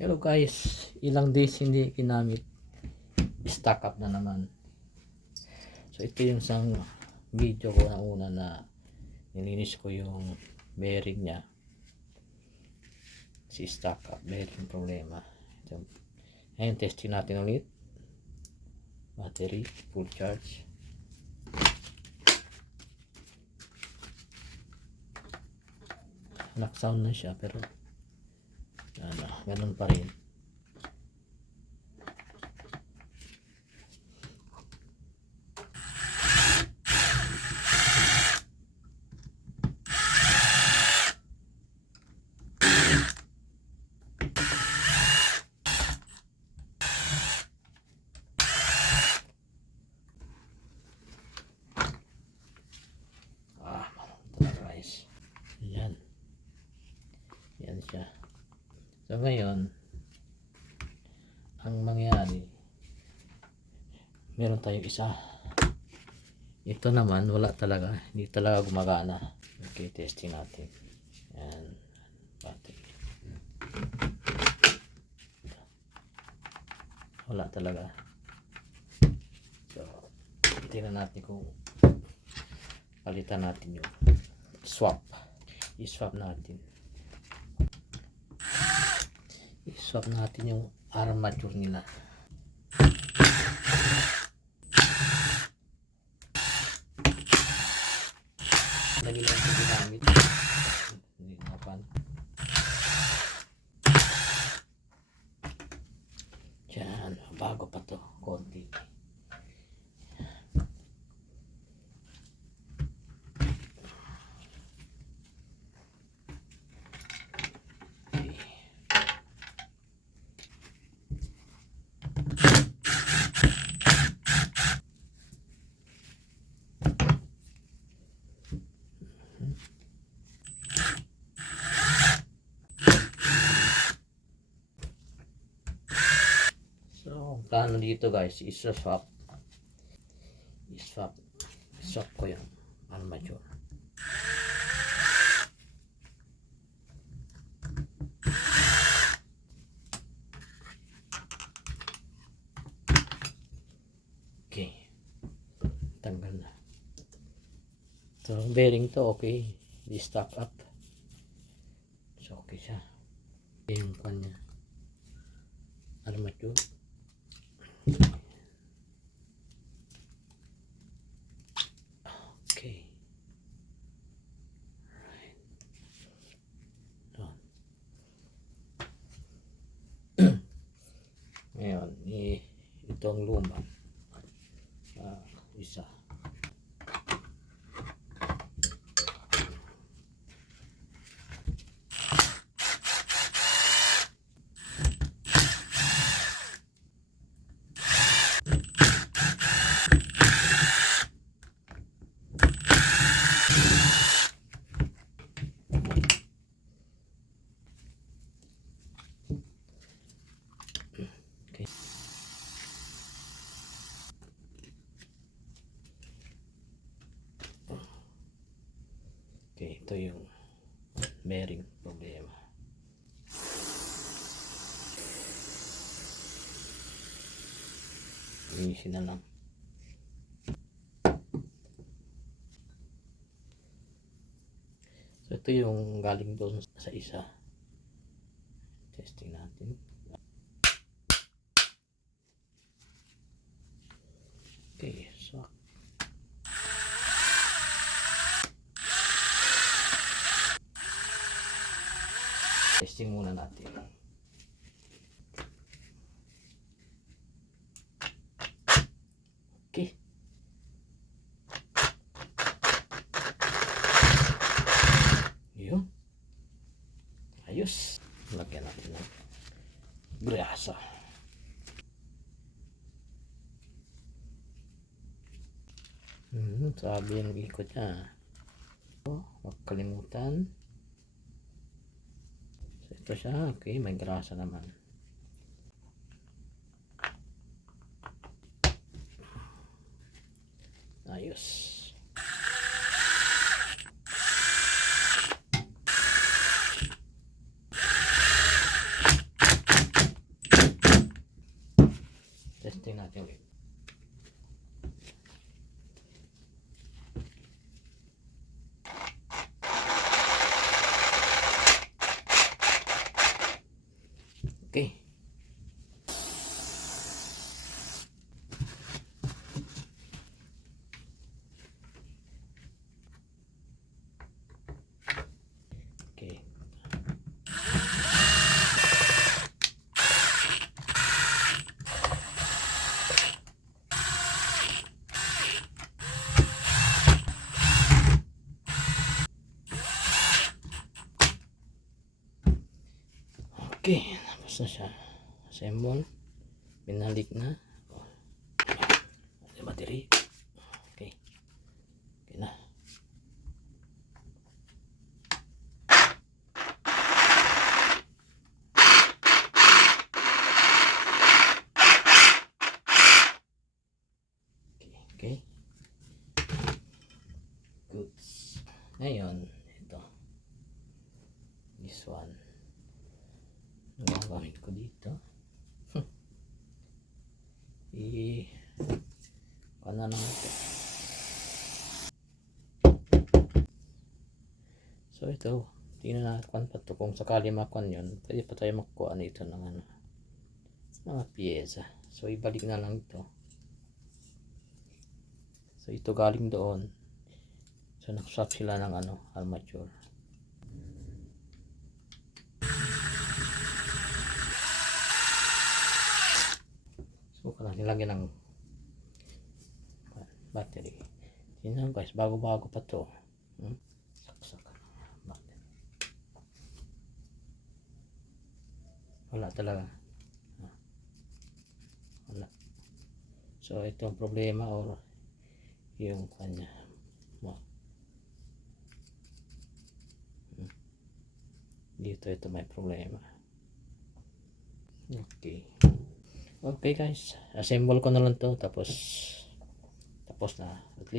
Hello guys, ilang days hindi ginamit, stock up na naman. So ito yung isang video ko na una na nilinis ko yung bearing nya, si stock up, bearing problema. Ito. Ngayon testing natin ulit, battery full charge. Knock sound na siya pero ganun pa rin. Talaga guys, yan siya. So ngayon ang mangyayari, meron tayong isa, ito naman wala talaga, hindi talaga gumagana. Okay, testing natin. Yan, battery wala talaga. So tingnan natin kung palitan natin yung swap. I-swap natin yung armature nila. Lagi lang ito ginamit, hindi napan. Diyan, bago pa to konti. So, plano dito guys, swap ko yung armature. Okay, tanggal na. So, bearing to okay, di stock up. So, okay siya. Yung kanya armature. Okay. Right. Ngayon, itong luma. Isa. Okay, ito yung bearing problema. Linisin na lang. So ito yung galing doon sa isa. Testing natin. Okay, so testing muna natin. Okay. Yun. Ayos. Lagyan natin ng grasa. Sabi yung ikot niya. Huwag kalimutan. So, ito siya. Okay, may grasa naman. Ayos. Butin natin ulit. Okay. Okay. Okay, tapos na siya. Assemble. Binalik na. Yung battery. Okay. Okay na. Okay. Goods. Ngayon, ito. This one. Ang gagamit ko dito. Ano na ito. So ito, tingnan natin pa ito. Kung sakali makuha yun, pwede pa tayo makuha nito ng ano, mga piyesa. So ibalik na lang ito. So ito galing doon. So nakusap sila ng ano, armature. So kailangan nilagyan ng battery. Tingnan guys, bago-bago pa to. Saksak. Battery. Wala talaga. Wala. So ito ang problema or yung kanya. Dito ito may problema. Okay. Okay guys, assemble ko na lang to tapos na at least